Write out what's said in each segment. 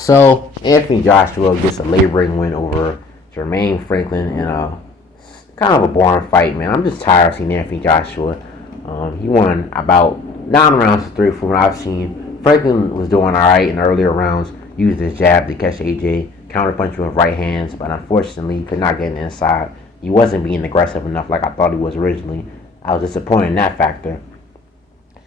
So Anthony Joshua gets a laboring win over Jermaine Franklin in a kind of a boring fight, man. I'm just tired of seeing Anthony Joshua. He won about 9 rounds to 3 from what I've seen. Franklin was doing all right in the earlier rounds, used his jab to catch AJ, counterpunch with right hands, but unfortunately he could not get in the inside. He wasn't being aggressive enough like I thought he was originally. I was disappointed in that factor.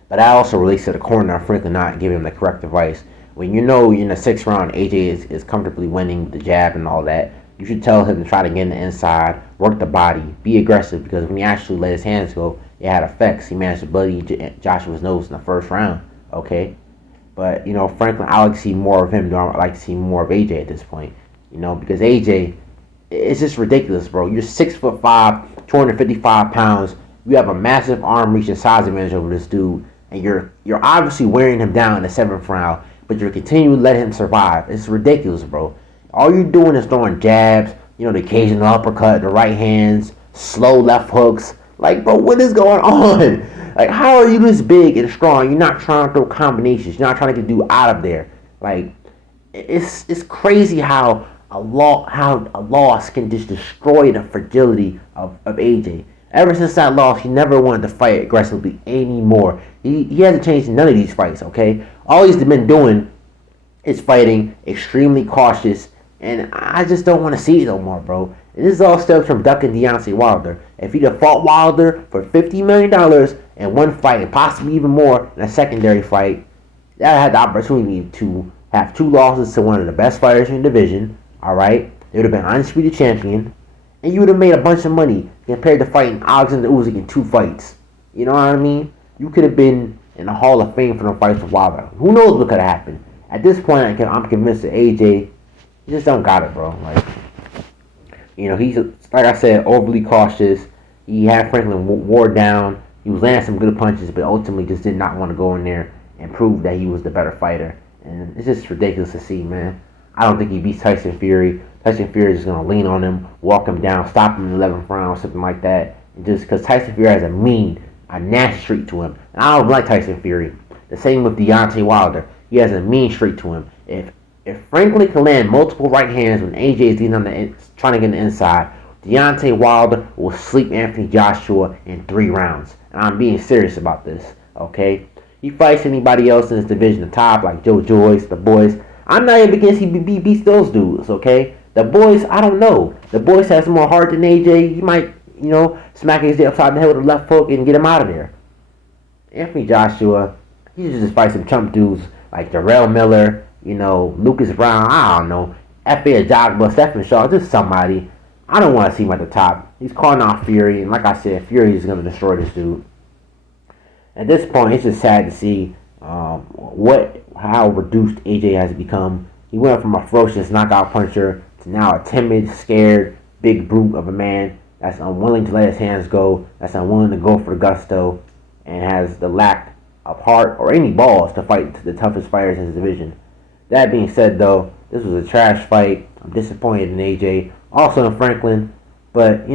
But that also relates to the corner of Franklin not giving him the correct advice. When you know in the 6th round AJ is comfortably winning the jab and all that, you should tell him to try to get in the inside, work the body, be aggressive, because when he actually let his hands go, it had effects. He managed to bloody Joshua's nose in the 1st round. Okay, but Franklin, I like to see more of him. I like to see more of AJ at this point. Because AJ, it's just ridiculous, bro. You're 6'5", 255 pounds. You have a massive arm reach and size advantage over this dude, and you're obviously wearing him down in the 7th round, but you're continuing to let him survive. It's ridiculous, bro. All you're doing is throwing jabs, the occasional uppercut, the right hands, slow left hooks. Like, bro, what is going on? Like, how are you this big and strong? You're not trying to throw combinations. You're not trying to get dude out of there. Like, it's crazy how a loss can just destroy the fragility of AJ. Ever since that loss, he never wanted to fight aggressively anymore. He hasn't changed in none of these fights, okay? All he's been doing is fighting extremely cautious, and I just don't want to see it no more, bro. And this all stems from ducking Deontay Wilder. If he'd have fought Wilder for $50 million in one fight, and possibly even more in a secondary fight, that had the opportunity to have 2 losses to one of the best fighters in the division, alright? They would have been undisputed champion, and you would have made a bunch of money compared to fighting Alexander Usyk in 2 fights. You know what I mean? You could have been in the Hall of Fame for the fights with Wilder. Who knows what could have happened? At this point, I'm convinced that AJ, he just don't got it, bro. Like, he's, like I said, overly cautious. He had Franklin wore down. He was landing some good punches, but ultimately just did not want to go in there and prove that he was the better fighter. And it's just ridiculous to see, man. I don't think he beats Tyson Fury. Tyson Fury is just going to lean on him, walk him down, stop him in the 11th round, something like that. And just because Tyson Fury has a nasty streak to him. And I don't like Tyson Fury. The same with Deontay Wilder. He has a mean streak to him. If Franklin can land multiple right hands when AJ is trying to get in the inside, Deontay Wilder will sleep Anthony Joshua in 3 rounds. And I'm being serious about this, okay? He fights anybody else in his division, the top, like Joe Joyce, the boys. I'm not even against he beats those dudes, okay? The boys, I don't know. The boys has more heart than AJ. He might, smack his head upside the head with a left hook and get him out of there. Anthony Joshua, he should just fight some chump dudes like Jarrell Miller, Lucas Brown, I don't know, F.A. Ajagba, Stephen Shaw, just somebody. I don't want to see him at the top. He's calling out Fury, and like I said, Fury is going to destroy this dude. At this point, it's just sad to see how reduced AJ has become. He went from a ferocious knockout puncher to now a timid, scared, big brute of a man that's unwilling to let his hands go, that's unwilling to go for the gusto, and has the lack of heart or any balls to fight the toughest fighters in his division. That being said, though, this was a trash fight. I'm disappointed in AJ, also in Franklin, but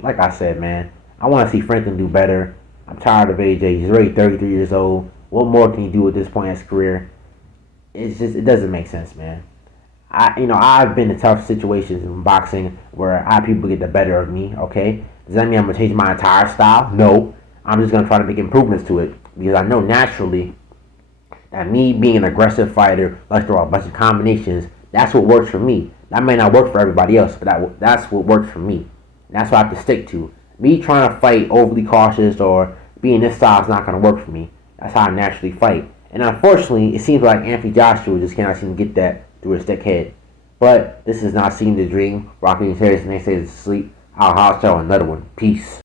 like I said, man, I want to see Franklin do better. I'm tired of AJ. He's already 33 years old. What more can he do at this point in his career? It doesn't make sense, man. I've been in tough situations in boxing where I have people get the better of me. Okay, does that mean I'm gonna change my entire style? No, I'm just gonna try to make improvements to it because I know naturally that me being an aggressive fighter, like throw a bunch of combinations, that's what works for me. That may not work for everybody else, but that's what works for me. And that's what I have to stick to. Me trying to fight overly cautious or being this style is not gonna work for me. That's how I naturally fight. And unfortunately, it seems like Anthony Joshua just cannot seem to get that through his thick head. But this is not seeing the dream. Rocky and Harris and they say to sleep. I'll show another one. Peace.